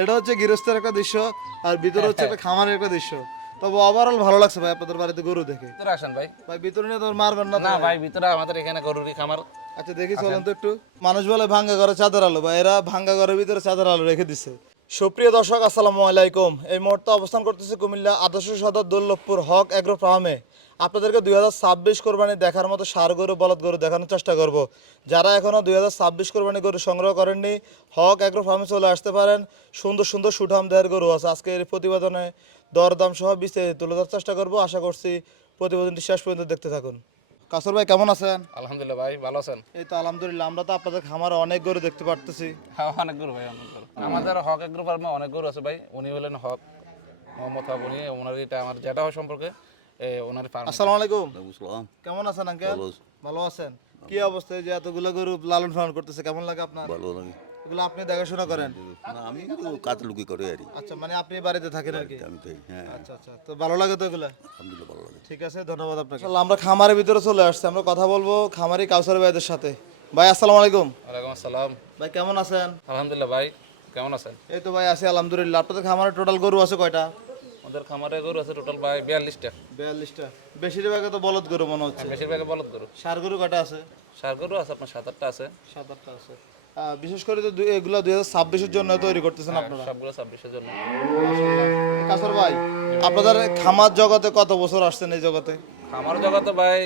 এটা হচ্ছে গৃহস্থের একটা দৃশ্য আর ভিতরে হচ্ছে একটা খামারের একটা দৃশ্য। তবে ওভারঅল ভালো লাগছে ভাই আপনাদের বাড়িতে গরু দেখে। ভিতরে আসেন ভাই। ভাই ভিতরে নিয়ে তোমার মারবেন না তো না ভাই? ভাই, ভিতরে আমাদের এখানে গরুরই খামার। আচ্ছা দেখি চলেন তো একটু। মানুষ বলে ভাঙ্গা ঘরে চাঁদের আলো, বা এরা ভাঙ্গা ঘরের ভিতরে চাঁদের আলো রেখে দিছে। সুপ্রিয় দর্শক আসসালামু আলাইকুম। এই মুহূর্তে অবস্থান করতেছে কুমিল্লা আদর্শ সদর দুর্লভপুর হক এগ্রো ফার্মে। আপনাদেরকে 2026 কোরবানি দেখার মতো ষাঁড় গরু বলদ গরু দেখানোর চেষ্টা করব। যারা এখনও 2026 কোরবানি গরু সংগ্রহ করেননি হক এগ্রো ফার্মে চলে আসতে পারেন। সুন্দর সুন্দর সুঠাম দেহের গরু আছে। আজকে এই প্রতিবেদনে দরদাম সহ বিস্তারিত তুলে ধরার চেষ্টা করব। আশা করছি প্রতিবেদনটি শেষ পর্যন্ত দেখতে থাকুন। কাসর ভাই কেমন আছেন? আলহামদুলিল্লাহ ভাই, ভালো আছেন? এই তো আলহামদুলিল্লাহ। আমরা তো আপনাদের খামারে অনেক গরু দেখতে পারতেছি। হ্যাঁ, অনেক গরু ভাই, অনেক গরু। আমাদের হক এগ্রো ফার্মে অনেক গরু আছে ভাই। উনি হলেন হক মোহাম্মদ হক। উনি ওনার এটা আমার জ্যাঠা হয় সম্পর্কে ওনার ফার্ম। আসসালামু আলাইকুম। বুঝলাম। কেমন আছেন আঙ্কেল? ভালো আছি। ভালো আছেন? কি অবস্থায় যে এতগুলো গরু লালন পালন করতেছে, কেমন লাগে আপনার? ভালো লাগে এগুলো আপনি দেখাশোনা করেন? না, আমি তো কাজ লুকি করে আর কি। আচ্ছা, মানে আপনি বাড়িতে থাকেন আর কি? আমি তাই, হ্যাঁ, আচ্ছা আচ্ছা, তো ভালো লাগে তো এগুলা? আলহামদুলিল্লাহ ভালো লাগে। ঠিক আছে, ধন্যবাদ আপনাকে। আমরা খামারের ভিতরে চলে আসছি, আমরা কথা বলবো খামারি কাউসার ভাইদের সাথে। ভাই আসসালামু আলাইকুম। ওয়ালাইকুম আসসালাম। ভাই কেমন আছেন? আলহামদুলিল্লাহ ভাই, কেমন আছেন? এই তো ভাই আছি আলহামদুলিল্লাহ। আপনাদের খামারে টোটাল গরু আছে কয়টা? আমাদের খামারে গরু আছে টোটাল ভাই 42টা। 42টা। বেশিরভাগে তো বলদ গরু মনে হচ্ছে। বেশিরভাগ বলদ গরু। ষাঁড় গরু কয়টা আছে? ষাঁড় গরু আছে আপনার 7-8টা আছে। 7-8টা আছে। বিশেষ করে তো এগুলা 2026-এর জন্য তৈরি করতেছেন আপনারা। সবগুলো 26-এর জন্য। কাসর ভাই, আপনাদের খামার জগতে কত বছর আসছেন এই জগতে? খামার জগতে ভাই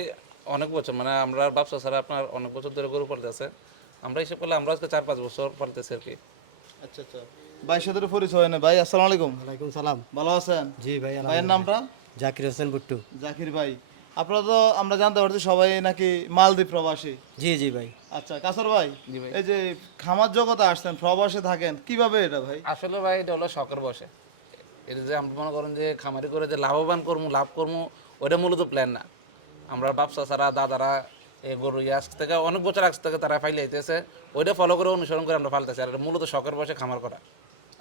অনেক বছর, মানে আমরা ব্যবসা ছাড়া আপনার অনেক বছর ধরে গরু পালতেছে। আমরা হিসেব করলে আমরা আজকে 4-5 বছর পালতেছি আর কি। আচ্ছা আচ্ছা। ভাইয়ের সাথে পরিচয় হয় না ভাই। আসসালামু আলাইকুম। ওয়ালাইকুম সালাম। ভালো আছেন? জি ভাই, ভাইয়ের নামটা? জাকির হোসেন বুট্টু। জাকির ভাই। আপনারা তো আমরা জানতে পারছি সবাই নাকি মালদ্বীপ প্রবাসী। জি জি ভাই। আচ্ছা কাসর ভাই, জি ভাই। এই যে খামার জগতে আসছেন, প্রবাসে থাকেন, কিভাবে এটা ভাই? আসলে ভাই এটা হলো শখের বসে। এটা যে আমরা মনে করেন যে খামারি করে যে লাভবান করবো, লাভ করবো, ওইটা মূলত প্ল্যান না। আমরা ব্যবসা ছাড়া দাদারা এই গরু আজ থেকে অনেক বছর আগ থেকে তারা ফাইলে আইতেছে, ওইটা ফলো করে অনুসরণ করে আমরা ফালতেছি। আর এটা মূলত শখের বসে খামার করা।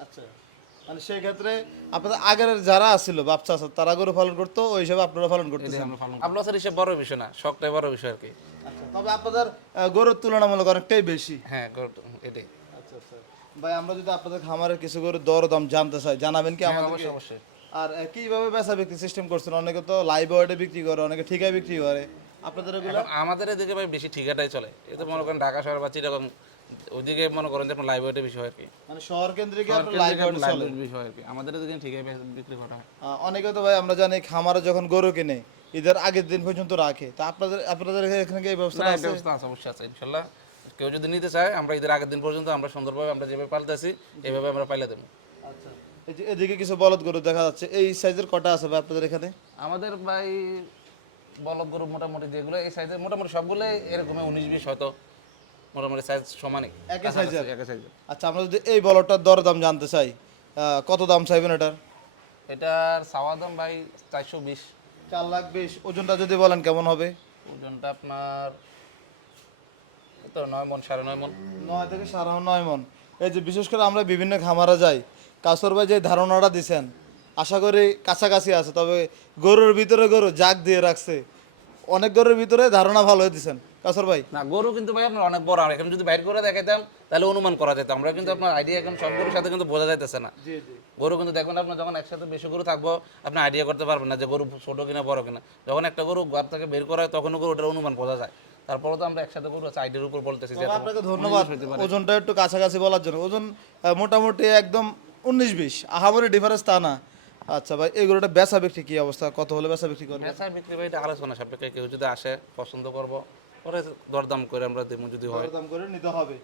আচ্ছা, মানে সেই ক্ষেত্রে আপনাদের আগের যারা ছিল বাচ্চা আছে তারা গরু পালন করতো, ওই হিসাবে আপনারা পালন করতেছেন। আপনার হিসেবে বড় বিষয় না, শখটাই বড় বিষয় আর কি। আচ্ছা, তবে আপনাদের গরুর তুলনামূলক অনেকটাই বেশি। হ্যাঁ, এটাই। আচ্ছা আচ্ছা ভাই, আমরা যদি আপনাদের খামারের কিছু গরুর দরদাম জানতে চাই, জানাবেন কি আমাদেরকে? অবশ্যই অবশ্যই। আর কিভাবে বেচা বিক্রি সিস্টেম করছেন? অনেকে তো লাইভ ওয়েটে বিক্রি করে, অনেকে ঠিকায় বিক্রি করে, আপনাদের এগুলো? এখন আমাদের এদিকে ভাই বেশি ঠিকাটাই চলে। এতে মনে করেন ঢাকা শহর বা চিটাগং ওইদিকে মনে করেন যে আপনার লাইভ ওয়েটে বিষয় আর কি। মানে শহর কেন্দ্রিক আপনার লাইভ ওয়েটে চলে। বিষয় আর কি আমাদের এদিকে ঠিকাই বিক্রি করা হয়। অনেকে তো ভাই আমরা জানি খামারে যখন গরু কিনে ঈদের আগের দিন পর্যন্ত রাখে, তা আপনাদের এখানে কি এই ব্যবস্থা না, আছে? ব্যবস্থা আছে, অবশ্যই আছে ইনশাল্লাহ। কেউ যদি নিতে চায় আমরা ঈদের আগের দিন পর্যন্ত আমরা সুন্দরভাবে আমরা যেভাবে পালতেছি এইভাবে আমরা পাইলে দেবো। আচ্ছা, এই যে এদিকে কিছু বলদ গরু দেখা যাচ্ছে, এই সাইজের কটা আছে ভাই আপনাদের এখানে? আমাদের ভাই বলদ গরু মোটামুটি যেগুলো এই সাইজের মোটামুটি সবগুলো এরকম 19-20 হয়তো মোটামুটি সাইজ সমানই, একই সাইজের? একই সাইজের। আচ্ছা, আমরা যদি এই বলদটার দরদাম জানতে চাই, কত দাম চাইবেন এটার? এটার চাওয়া দাম ভাই 420। 4,20,000। ওজনটা যদি বলেন কেমন হবে? ওজনটা আপনার তো 9 মণ 9.5 মণ। 9 থেকে 9.5 মণ। এই যে বিশেষ করে আমরা বিভিন্ন খামারে যাই, কাসর ভাই যে ধারণাটা দিছেন আশা করি কাছাকাছি আছে, তবে গরুর ভিতরে গরু জাগ দিয়ে রাখছে, অনেক গরুর ভিতরে ধারণা ভালো হয়ে দিছেন কাসর ভাই। না, গরু কিন্তু ভাই আপনার অনেক বড়। আর এখন যদি বাইর করে দেখাইতাম তাহলে অনুমান করা যেত। আমরা কিন্তু আপনার আইডিয়া এখন সব গরুর সাথে কিন্তু বোঝা যাইতেছে না। জি জি। গরু কিন্তু দেখবেন আপনার যখন একসাথে বেশি গরু থাকবো আপনি আইডিয়া করতে পারবেন না যে গরু ছোট কিনা বড় কিনা। যখন একটা গরু ঘর থেকে বের করা হয় তখনও গরু ওটার অনুমান বোঝা যায়। তারপরে তো আমরা একসাথে গরু আছে আইডিয়ার উপর বলতেছি যে তবে আপনাকে ধন্যবাদ ওজনটা একটু কাছাকাছি বলার জন্য। ওজন মোটামুটি একদম 19-20, আহামরি ডিফারেন্স তা না। আচ্ছা ভাই, এগুলোটা বেচা বিক্রি কি অবস্থা, কত হলে বেচা বিক্রি করবে? বেচা বিক্রি ভাই এটা আলোচনা সাপেক্ষে। কেউ যদি আসে পছন্দ করবো পরে দরদাম করে আমরা দেবো যদি হয়। দাম করে নিতে হবে।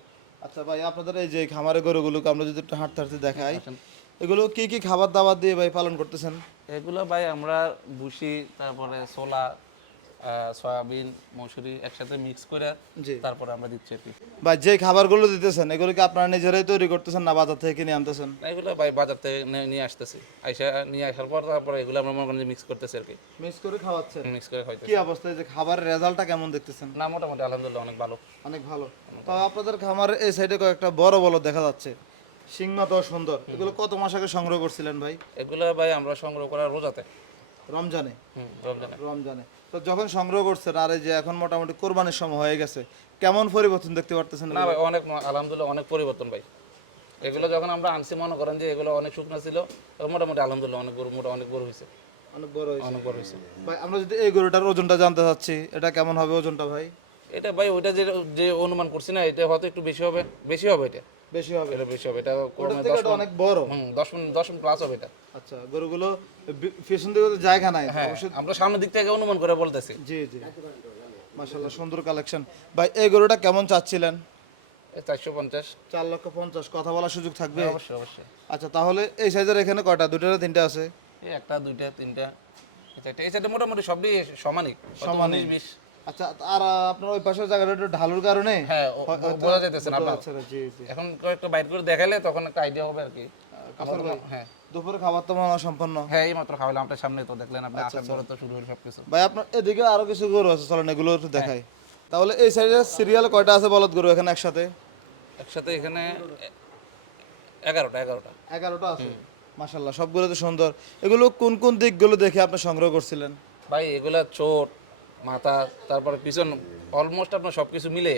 আচ্ছা ভাই, আপনাদের এই যে খামারে গরুগুলোকে আমরা যদি একটু হাঁটতে হাঁটতে দেখাই, এগুলো কি কি খাবার দাবার দিয়ে ভাই পালন করতেছেন? এগুলো ভাই আমরা ভুসি, তারপরে ছোলা, সয়াবিন, মসুরি একসাথে মিক্স করে জি। তারপরে আমরা দিচ্ছি আর কি। ভাই যে খাবারগুলো দিতেছেন এগুলো কি আপনারা নিজেরাই তৈরি করতেছেন না বাজার থেকে কিনে আনতেছেন? এগুলো ভাই বাজার থেকে নিয়ে আসতেছি। নিয়ে আসার পর তারপরে এগুলো আমরা মনে করেন মিক্স করতেছি আর কি। মিক্স করে খাওয়াচ্ছেন? মিক্স করে হয়তো কি অবস্থা, এই যে খাবারের রেজাল্টটা কেমন দেখতেছেন? না, মোটামুটি আলহামদুলিল্লাহ অনেক ভালো। অনেক ভালো। তো আপনাদের খামারের এই সাইডে কয়েকটা বড় বড় দেখা যাচ্ছে, সিংমাত সুন্দর, এগুলো কত মাস আগে সংগ্রহ করছিলেন ভাই? এগুলো ভাই আমরা সংগ্রহ করা রোজাতে। রমজানে? রমজানে। রমজানে। তো যখন সংগ্রহ করছেন আর এই যে এখন মোটামুটি কোরবানির সময় হয়ে গেছে, কেমন পরিবর্তন দেখতে পারতেছেন? না ভাই, অনেক আলহামদুলিল্লাহ অনেক পরিবর্তন ভাই। এগুলো যখন আমরা আনছি মনে করেন যে এগুলো অনেক শুকনো ছিল, মোটামুটি আলহামদুলিল্লাহ অনেক গরু হয়েছে, অনেক বড় হয়েছে। অনেক বড় হয়েছে। ভাই আমরা যদি এই গরুটার ওজনটা জানতে চাচ্ছি, এটা কেমন হবে ওজনটা ভাই? এটা ভাই ওইটা যে যে অনুমান করছি না, এটা হয়তো একটু বেশি হবে, এটা বেশি হবে? এটা বেশি হবে, এটা ওটার থেকে এটা অনেক বড়। 10 প্লাস হবে এটা। আচ্ছা, গরুগুলো পেছন দিকে তো জায়গা নাই হ্যাঁ, অবশ্যই। আমরা সামনের দিক থেকে অনুমান করে বলতেছি। জি জি, মাশাআল্লাহ সুন্দর কালেকশন। ভাই এই গরুটা কেমন চাচ্ছিলেন? 450। 4,50,000। কথা বলার সুযোগ থাকবে? অবশ্যই অবশ্যই। আচ্ছা, তাহলে এই সাইজের এখানে কয়টা, দুটো না তিনটা আছে? এই একটা, দুইটা, তিনটা, এই সাইডে মোটামুটি সবই সমানই, সমানই। 19-20। আচ্ছা, আর আপনার ওই পাশের জায়গাটা একটু ঢালুর কারণে হ্যাঁ, বোঝা যাইতেছে না বোঝা আপনার। যাচ্ছে না, জি জি। এখন কয়েকটা বাইট করে দেখালে তখন একটা আইডিয়া হবে আর কি। কাসার ভাই, হ্যাঁ দুপুরে খাবার তো মনে হয় সম্পন্ন? হ্যাঁ, এই মাত্র খাওয়ালাম আপনার সামনে, তো দেখলেন আপনি, আসার পরে তো শুরু হলো সবকিছু। ভাই আপনার এদিকে আরো কিছু গরু আছে, চলেন এগুলো একটু দেখাই। তাহলে এই সাইডে সিরিয়াল কয়টা আছে বলদ গরু এখানে একসাথে? একসাথে এখানে 11টা। 11টা আছে। মাশাআল্লাহ, সবগুলো তো সুন্দর। এগুলো কোন কোন দিকগুলো দেখে আপনি সংগ্রহ করছিলেন? ভাই এগুলা চোট, মাথা, তারপরে পিছন, অলমোস্ট আপনার সবকিছু মিলে।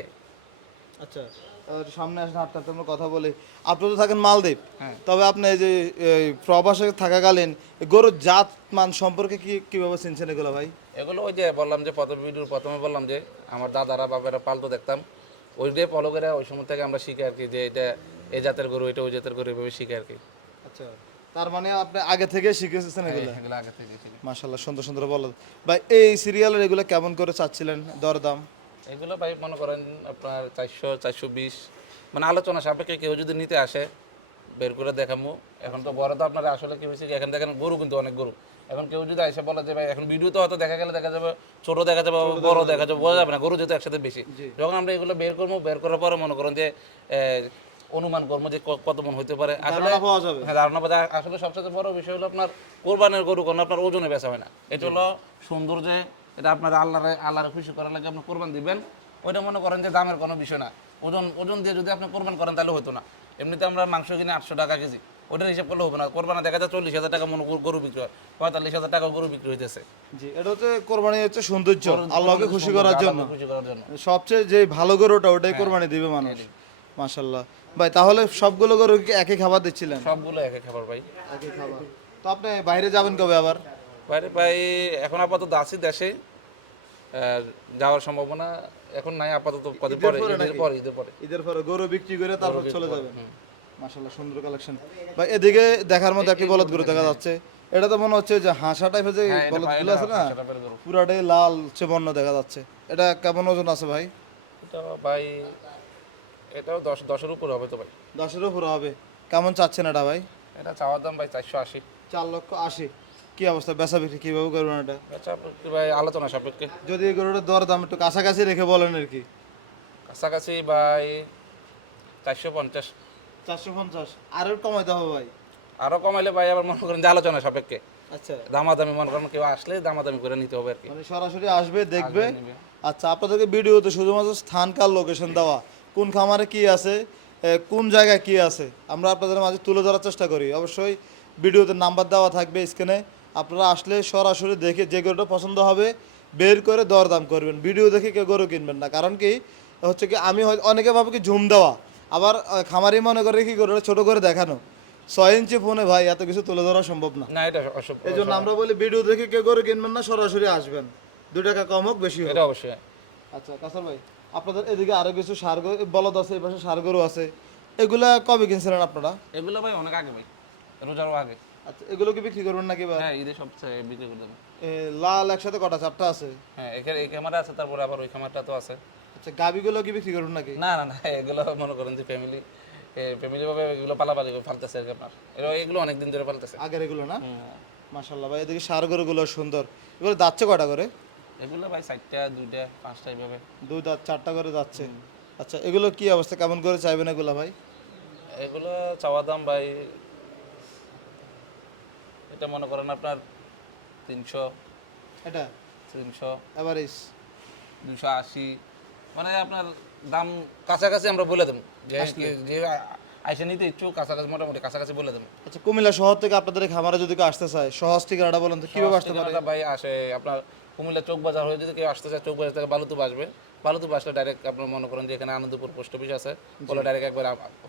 আচ্ছা, সামনে আসেন, হাঁটতে হাঁটতে আমরা কথা বলি। আপনি তো থাকেন মালদ্বীপ, হ্যাঁ। তবে আপনি এই যে এই প্রবাসে থাকাকালীন গরুর জাত মান সম্পর্কে কিভাবে চিনছেন এগুলো ভাই? এগুলো ওই যে বললাম যে ভিডিওর প্রথমে বললাম যে আমার দাদারা বাবারা পালতো দেখতাম, ওইটাই ফলো করে ওই সময় থেকে আমরা শিখি আর কি, যে এটা এই জাতের গরু, এটা ওই জাতের গরু, এভাবে শিখি আর কি। আচ্ছা, তার মানে আপনি আগে থেকে শিখেছেন এগুলো? এগুলো আগে থেকে শিখি। মাশাআল্লাহ, সুন্দর সুন্দর বলদ। ভাই এই সিরিয়ালের এগুলো কেমন করে চাচ্ছিলেন দরদাম? এগুলো ভাই মনে করেন আপনার 400-420, মানে আলোচনা সাপেক্ষে কেউ যদি নিতে আসে বের করে দেখামু। এখন তো বড় তো আপনার আসলে কি হয়েছে, এখন দেখেন গরু কিন্তু অনেক গরু, এখন কেউ যদি এসে বলে যে ভাই, এখন ভিডিওতে হয়তো দেখা গেলে দেখা যাবে ছোট দেখা যাবে, বড় দেখা যাবে, বোঝা যাবে না, গরু যেহেতু একসাথে বেশি। যখন আমরা এগুলো বের করবো, বের করার পরে মনে করেন যে অনুমান করবো যে কত মন হইতে পারে আসলে। ধারণা পাওয়া যাবে। হ্যাঁ, ধারণা পাওয়া যায়। আসলে সবচেয়ে বড় বিষয় হলো আপনার কোরবানের গরু কোনো আপনার ওজনে বেচা হয় না। এটা হলো সুন্দর যে এটা আপনার আল্লাহরে খুশি করার লাগে আপনি কোরবান দিবেন, ওইটা মনে করেন যে দামের কোনো বিষয় না। ওজন দিয়ে যদি আপনি কোরবান করেন তাহলে হতো না। এমনিতে আমরা মাংস কিনে 800 টাকা কেজি, ওটার হিসাব করলে হবে না। কোরবানে দেখা যায় 40,000 টাকা মনে গরু বিক্রি হয়, 45,000 টাকা গরু বিক্রি হইতেছে। জি, এটা হচ্ছে কোরবানি, হচ্ছে সৌন্দর্য, আল্লাহকে খুশি করার জন্য। খুশি করার জন্য সবচেয়ে যে ভালো গরুটা ওটাই কোরবানি দিবে মানুষ। মাশাআল্লাহ। ভাই তাহলে সবগুলো গরু কি একই খাবার দিচ্ছিলেন? সবগুলো এক খাবার ভাই। একই খাবার। তো আপনি বাইরে যাবেন কবে আবার? বাইরে ভাই এখন আপাতত আছি দেশে, যাওয়ার সম্ভাবনা এখন নাই আপাতত। কদিন পরে, ঈদের পরে। ঈদের পরে গরু বিক্রি করে তারপর চলে যাবেন। মাশাআল্লাহ, সুন্দর কালেকশন। ভাই এদিকে দেখার মতো একটি বলদ গরু দেখা যাচ্ছে। এটা তো মনে হচ্ছে যে হাসা টাইপের যে হ্যাঁ, এটা বলদগুলো আছে না, হাসা টাইপের গরু। পুরাটাই লাল বর্ণ দেখা যাচ্ছে। এটা কেমন ওজন আছে ভাই? এটা ভাই এটাও 10-10-এর উপর হবে তো ভাই। 10-এর উপরে হবে। কেমন চাচ্ছেন এটা ভাই? এটা চাওয়ার দাম ভাই 480। 4,80,000। কি অবস্থা, বেচা বিক্রি কিভাবে করবেন এটা? আচ্ছা ভাই আলোচনা সাপেক্ষে যদি এই গরুটার দর দাম একটু কাছাকাছি রেখে বলেন আর কি। কাছাকাছি ভাই 450। 450 আরো কমাইতে হবে ভাই। আরো কমাইলে ভাই আবার মনে করেন যে আলোচনা সাপেক্ষে আচ্ছা, দামাদামি, মনে করেন কেউ আসলে দামাদামি করে নিতে হবে আর কি। মানে সরাসরি আসবে, দেখবে। নিবে। আচ্ছা, আপনাদেরকে ভিডিওতে শুধুমাত্র স্থানকার লোকেশন দেওয়া, কোন খামারে কি আছে, কোন জায়গায় কি আছে, আমরা আপনাদের মাঝে তুলে ধরার চেষ্টা করি। অবশ্যই ভিডিওতে নাম্বার দেওয়া থাকবে স্ক্রিনে, আপনারা আসলে সরাসরি দেখে যে গরুটা পছন্দ হবে বের করে দরদাম করবেন। ভিডিও দেখে কেউ গরু কিনবেন না। কারণ কি হচ্ছে কি, আমি অনেকে ভাবে কি ঝুম দেওয়া, আবার খামারি মনে করে কি গরুটা ছোট করে দেখানো। 6 ইঞ্চি ফোনে ভাই এত কিছু তুলে ধরা সম্ভব না। না, এটা অসম্ভব। এই জন্য আমরা বলি ভিডিও দেখে কেউ গরু কিনবেন না, সরাসরি আসবেন। 2 টাকা কম হোক বেশি হোক। এটা অবশ্যই। আচ্ছা কাসর ভাই, আপনাদের এদিকে আরো কিছু সার গরু বলদ আছে, এই পাশে সার গরু আছে, এগুলা কবে কিনছিলেন আপনারা? এগুলো ভাই অনেক আগে ভাই, রোজারও আগে। আচ্ছা, এগুলো কি বিক্রি করবেন নাকি ভাই? হ্যাঁ, ঈদের সবচেয়ে বিক্রি করে দেবো। লাল একসাথে কটা, 4টা আছে? হ্যাঁ, এখানে এই ক্যামেরা আছে, তারপরে আবার ওই ক্যামেরাটা তো আছে। আচ্ছা, গাবিগুলো কি বিক্রি করবেন নাকি? না না না, এগুলো মনে করেন যে ফ্যামিলি ভাবে এগুলো পালাপালি করে ফালতেছে আর কি আপনার। এগুলো অনেক দিন ধরে ফালতেছে। আগের এগুলো না? মাশাআল্লাহ ভাই, এদিকে সার গরুগুলো সুন্দর। এগুলো যাচ্ছে কটা করে? এগুলো ভাই 4টা, 2টা, 5টা এইভাবে। 2 দাঁত 4টা করে যাচ্ছে। আচ্ছা, এগুলো কি অবস্থা, কেমন করে চাইবেন এগুলো ভাই? এগুলো চাওয়া দাম ভাই, এটা মনে করেন আপনার 300, এটা 300, এভারেজ 280, মানে আপনার দাম কাছাকাছি আমরা বলে দেবো। যে আইসা নিতে ইচ্ছুক কাছাকাছি, মোটামুটি কাছাকাছি বলে দেবো। আচ্ছা, কুমিল্লা শহর থেকে আপনাদের এই খামারে যদি কেউ আসতে চায়, সহজ ঠিকানাটা বলেন তো, কিভাবে আসতে পারে? ঠিকানাটা ভাই আসে আপনার কুমিল্লা চৌক বাজার হয়ে যদি কেউ আসতে চায়, চৌক বাজার থেকে বালুতুপ আসবে, বালুতে আসলে ডাইরেক্ট আপনার মনে করেন যে এখানে আনন্দপুর পোস্ট অফিস আছে, বলে ডাইরেক্ট একবার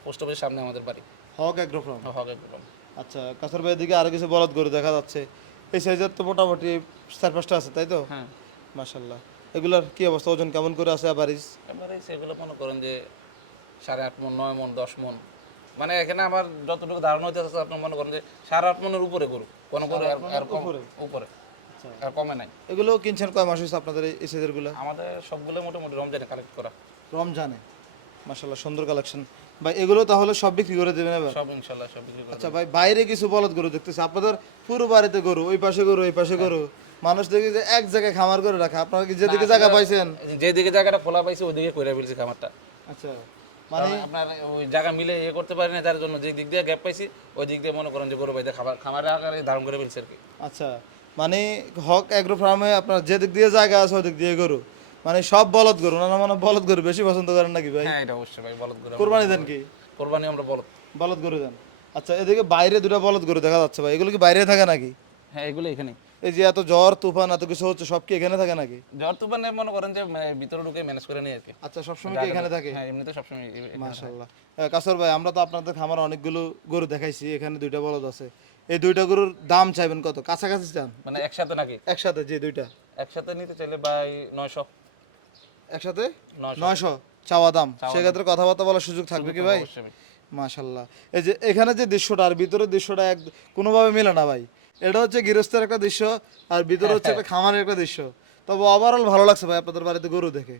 পোস্ট অফিসের সামনে আমাদের বাড়ি। হক এগ্রো ফার্ম। হবে একদম। আচ্ছা, কাছার ভাই দিকে আরো কিছু বলদ গরু দেখা যাচ্ছে, এই সাইজের তো মোটামুটি 4-5টা আছে তাই তো? হ্যাঁ, মাশাল্লাহ। এগুলার কি অবস্থা, ওজন কেমন করে আছে অ্যাভারেজ? এবারে সেগুলো মনে করেন যে 8.5 মন, 9 মন, 10 মন, মানে এখানে আমার যতটুকু ধারণা হইতে আছে আপনার মনে করেন যে 8.5 মনের উপরে গরু, কোনো গরু আর কম উপরে, আর কমে নাই। এগুলো কিনছেন কয় মাস হয়েছে আপনাদের এই সাইজের গুলা? আমাদের সবগুলো মোটামুটি রমজানে কালেক্ট করা, রমজানে। মাশাল্লাহ, সুন্দর কালেকশন ভাই। এগুলো তাহলে সব বিক্রি করে দেবেন এবার? সব ইনশাল্লাহ সব বিক্রি করা। আচ্ছা ভাই, বাইরে কিছু বলদ গরু দেখতেছি আপনাদের, পুরো বাড়িতে গরু, ওই পাশে গরু এই পাশে গরু, মানুষ দেখি যে এক জায়গায় খামার করে রাখে, আপনারা কি যেদিকে জায়গা পাইছেন? যেদিকে জায়গাটা খোলা পাইছি ওইদিকে করে ফেলছি খামারটা। আচ্ছা, মানে কারণ আপনার ওই জায়গা মিলে ইয়ে করতে পারি না, যার জন্য যে দিক দিয়ে গ্যাপ পাইছি ওই দিক দিয়ে মনে করেন যে গরু বাইতে খামারের আকারে ধারণ করে ফেলছি আর কি। আচ্ছা, মানে হক এগ্রো ফার্মে আপনার যে দিক দিয়ে জায়গা আছে ওই দিক দিয়ে গরু, মানে সব বলদ গরু না? মানে বলদ গরু বেশি পছন্দ করেন নাকি ভাই? হ্যাঁ, এটা অবশ্যই ভাই, বলদ গরু। কোরবানি দেন কি? কোরবানি আমরা বলদ। বলদ গরু দেন। আচ্ছা, এদিকে বাইরে দুটো বলদ গরু দেখা যাচ্ছে ভাই, এগুলো কি বাইরে থাকে নাকি? হ্যাঁ, এগুলো এখানে। এই যে এত ঝড় তুফান এত কিছু হচ্ছে, সব কি এখানে থাকে নাকি? জ্বর তুফানে মনে করেন যে ভিতরে ঢুকে ম্যানেজ করে নিই আর কি। আচ্ছা, সবসময় কি এখানে থাকে? হ্যাঁ, এমনিতে সবসময় মাশাআল্লাহ। কাসর ভাই, আমরা তো আপনাদের খামারে অনেকগুলো গরু দেখাইছি, এখানে দুইটা বলদ আছে, এই দুইটা গরুর দাম চাইবেন কত? কাছাকাছি চান? মানে একসাথে নাকি? একসাথে যে দুইটা একসাথে নিতে চাইলে ভাই 900। একসাথে 900 900 চাওয়া দাম, সেক্ষেত্রে কথাবার্তা বলার সুযোগ থাকবে কি ভাই? অবশ্যই ভাই। মাশাল্লাহ। এই যে এখানে যে দৃশ্যটা আর ভিতরের দৃশ্যটা এক কোনোভাবে মিলে না ভাই, এটা হচ্ছে গৃহস্থের একটা দৃশ্য আর ভিতরে হচ্ছে একটা খামারের একটা দৃশ্য। তবে ওভারঅল ভালো লাগছে ভাই আপনাদের বাড়িতে গরু দেখে।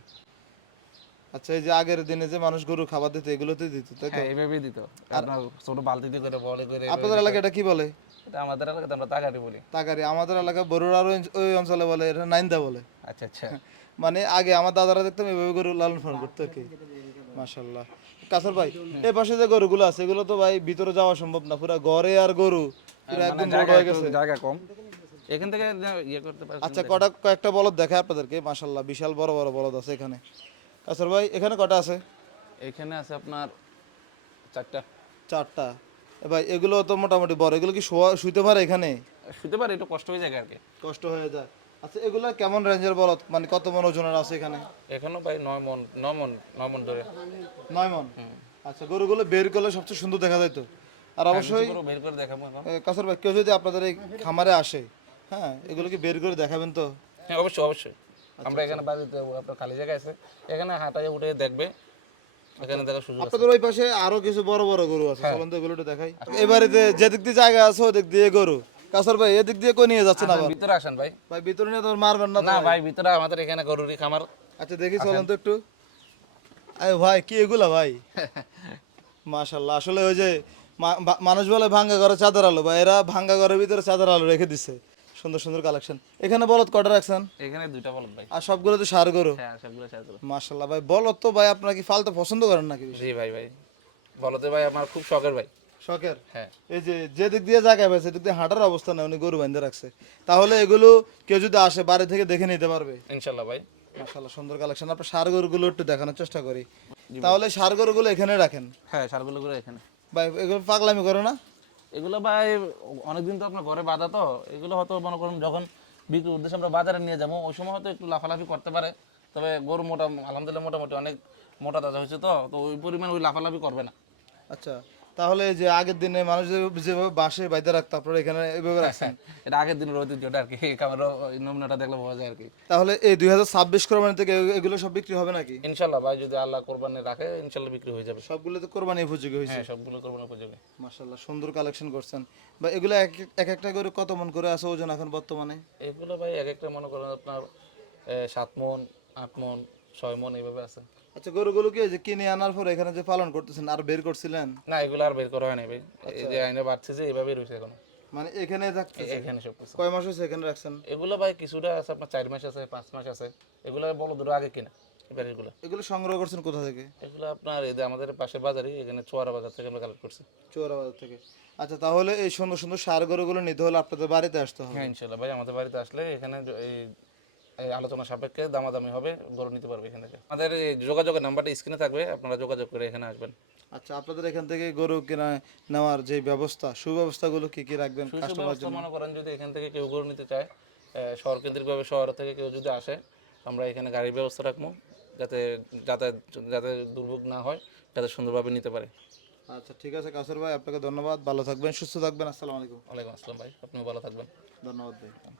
আচ্ছা, এই যে আগের দিনে যে মানুষ গরু খাবার দিত এগুলোতেই দিত তাই তো? হ্যাঁ, এইভাবেই দিত আপনার ছোট বালতিতে করে বলে করে। আপনাদের এলাকায় এটা কি বলে? এটা আমাদের এলাকাতে আমরা তাগাড়ি বলি। তাকারি। আমাদের এলাকায় বড়ুর আর ওই অঞ্চলে বলে এটা নাইন্দা বলে। আচ্ছা আচ্ছা। মানে আগে আমার দাদারা দেখতাম এভাবে গরু লালন পালন করতো কি। মাশাল্লাহ। কাসর ভাই, এই পাশে যে গরুগুলো আছে এগুলো তো ভাই ভিতরে যাওয়া সম্ভব না, পুরো ঘরে আর গরু পুরো একদম রোড হয়ে গেছে। জায়গা কম, এখান থেকে ইয়ে করতে পারছি। আচ্ছা, কয়েকটা বলদ দেখায় আপনাদেরকে। মাশাল্লাহ, বিশাল বড় বড় বলদ আছে এখানে। কাসর ভাই, এখানে কটা আছে? এখানে আছে আপনার 4টা। 4টা। ভাই এগুলো তো মোটামুটি বড়, এগুলো কি শুইতে পারে এখানে? শুতে পারে, একটু কষ্ট হয়ে যায় আর কি। কষ্ট হয়ে যায়। আচ্ছা, এগুলো কেমন রেঞ্জের বলদ, মানে কত মন ওজনের আছে এখানে? এখনো ভাই 9 মন ধরে। 9 মন। আচ্ছা, গরুগুলো বের করলে সবচেয়ে সুন্দর দেখা যায় তো। আর অবশ্যই পুরো বের করে দেখাবো এখন। কাসর ভাই, কেউ যদি আপনাদের এই খামারে আসে, হ্যাঁ, এগুলো কি বের করে দেখাবেন তো? হ্যাঁ, অবশ্যই অবশ্যই। আমরা এখানে বাড়িতে আপনার খালি জায়গা আছে, এখানে হাঁটায় উঠে দেখবে, এখানে দেখার সুযোগ আছে। আপনাদের ওই পাশে আরো কিছু বড় বড় গরু আছে, চলুন তো এগুলো একটু দেখাই। এবারে যে দিক দিয়ে জায়গা আছে ওই দিক দিয়ে গরু। কাসর ভাই, এদিক দিয়ে কই নিয়ে যাচ্ছেন আবার? ভিতরে আসেন ভাই। ভাই ভিতরে নিয়ে তো মারবেন না তো না ভাই? ভাই, ভিতরে আমাদের এখানে গরুরই খামার। আচ্ছা, দেখি চলেন তো একটু। আরে ভাই, কি এগুলা ভাই? মাশাল্লাহ। আসলে ওই যে মানুষ বলে ভাঙ্গা ঘরে চাঁদের আলো, বা এরা ভাঙ্গা ঘরের ভিতরে চাঁদের আলো রেখে দিছে। সুন্দর সুন্দর কালেকশন। এখানে বলদ কটা রাখছেন? এখানে 2টা বলদ ভাই। আর সবগুলো তো ষাঁড় গরু। হ্যাঁ, সবগুলো শেয়ার করো। মাশাল্লাহ ভাই, বলদ তো ভাই আপনারা কি ফালতু পছন্দ করেন নাকি বেশি? জি ভাই ভাই, বলতে ভাই আমার খুব শখের ভাই। শখের? হ্যাঁ। এই যে দিক দিয়ে জায়গা পাইছে সেদিক দিয়ে হাঁটার অবস্থা নেই, উনি গরু বাঁধে রাখছে। তাহলে এগুলো কেউ যদি আসে বাড়ি থেকে দেখে নিতে পারবে। ইনশাল্লাহ ভাই। মাশাল্লাহ, সুন্দর কালেকশন। আপনার ষাঁড় গরুগুলো একটু দেখানোর চেষ্টা করি। তাহলে ষাঁড় গরুগুলো এখানে রাখেন হ্যাঁ, সারগুলো করে এখানে। ভাই? এগুলো পাগলামি করে না? এগুলো ভাই অনেকদিন তো আপনার ঘরে বাঁধা, তো এগুলো হয়তো মনে করুন যখন বিক্রির উদ্দেশ্যে আমরা বাজারে নিয়ে যাবো ওই সময় হয়তো একটু লাফালাফি করতে পারে, তবে গরু মোটা আলহামদুলিল্লাহ মোটামুটি অনেক মোটা তাজা হয়েছে, তো ওই পরিমাণ ওই লাফালাফি করবে না। আচ্ছা, তাহলে এই যে আগের দিনে মানুষ যেভাবে বাঁশে বাইতে রাখতো আপনারা এখানে এইভাবে রাখছেন? এটা আগের দিনের ঐতিহ্যটা আর কি, খাবারও নমুনাটা দেখলে বোঝা যায় আর কি। তাহলে এই 2026 কোরবানি থেকে এগুলো সব বিক্রি হবে নাকি? ইনশাল্লাহ ভাই, যদি আল্লাহ কোরবানি রাখে ইনশাল্লাহ বিক্রি হয়ে যাবে। সবগুলো তো কোরবানি উপযোগী হয়েছে। হ্যাঁ, সবগুলো কোরবানি উপযোগী। মাশাআল্লাহ, সুন্দর কালেকশন করছেন। বা এগুলো এক একটা করে কত মন করে আছে ওজন এখন বর্তমানে? এগুলো ভাই এক একটা মনে করেন আপনার 7 মন, 8 মন, 6 মন এইভাবে আছে। আচ্ছা, গরুগুলো কি এই যে কিনে আনার পর এখানে যে পালন করতেছেন আর বের করছিলেন? না, এগুলো আর বের করা হয় নাই ভাই, এই যে আইনে বাড়ছে যে এইভাবেই রয়েছে এখন। মানে এখানে থাকতেছে? এখানে সব কিছু। কয় মাস হয়েছে এখানে রাখছেন? এগুলো ভাই কিছুটা আছে আপনার 4 মাস আছে, 5 মাস আছে। এগুলো বলো দূর আগে কিনা এবার এগুলো। এগুলো সংগ্রহ করছেন কোথা থেকে? এগুলো আপনার এই যে আমাদের পাশের বাজারে, এখানে চুয়ারা বাজার থেকে আমরা কালেক্ট করছি। চৌরাবাজার থেকে। আচ্ছা, তাহলে এই সুন্দর সুন্দর ষাঁড় গরুগুলো নিতে হলে আপনাদের বাড়িতে আসতে হবে। হ্যাঁ, ইনশাল্লাহ ভাই, আমাদের বাড়িতে আসলে এখানে এই এই আলোচনা সাপেক্ষে দামাদামি হবে, গরু নিতে পারবে এখান থেকে। আমাদের এই যোগাযোগের নাম্বারটা স্ক্রিনে থাকবে, আপনারা যোগাযোগ করে এখানে আসবেন। আচ্ছা, আপনাদের এখান থেকে গরু কেনা নেওয়ার যে ব্যবস্থা, সুব্যবস্থাগুলো কি কি রাখবেন কাস্টমার সুব্যবস্থা জন্য? মনে করেন যদি এখান থেকে কেউ গরু নিতে চায়, শহর কেন্দ্রিকভাবে শহর থেকে কেউ যদি আসে, আমরা এখানে গাড়ির ব্যবস্থা রাখবো, যাতে যাতে যাতে দুর্ভোগ না হয়, যাতে সুন্দরভাবে নিতে পারে। আচ্ছা ঠিক আছে কাসর ভাই, আপনাকে ধন্যবাদ, ভালো থাকবেন, সুস্থ থাকবেন, আসসালামু আলাইকুম। ওয়ালাইকুম আসসালাম ভাই, আপনিও ভালো থাকবেন। ধন্যবাদ ভাই।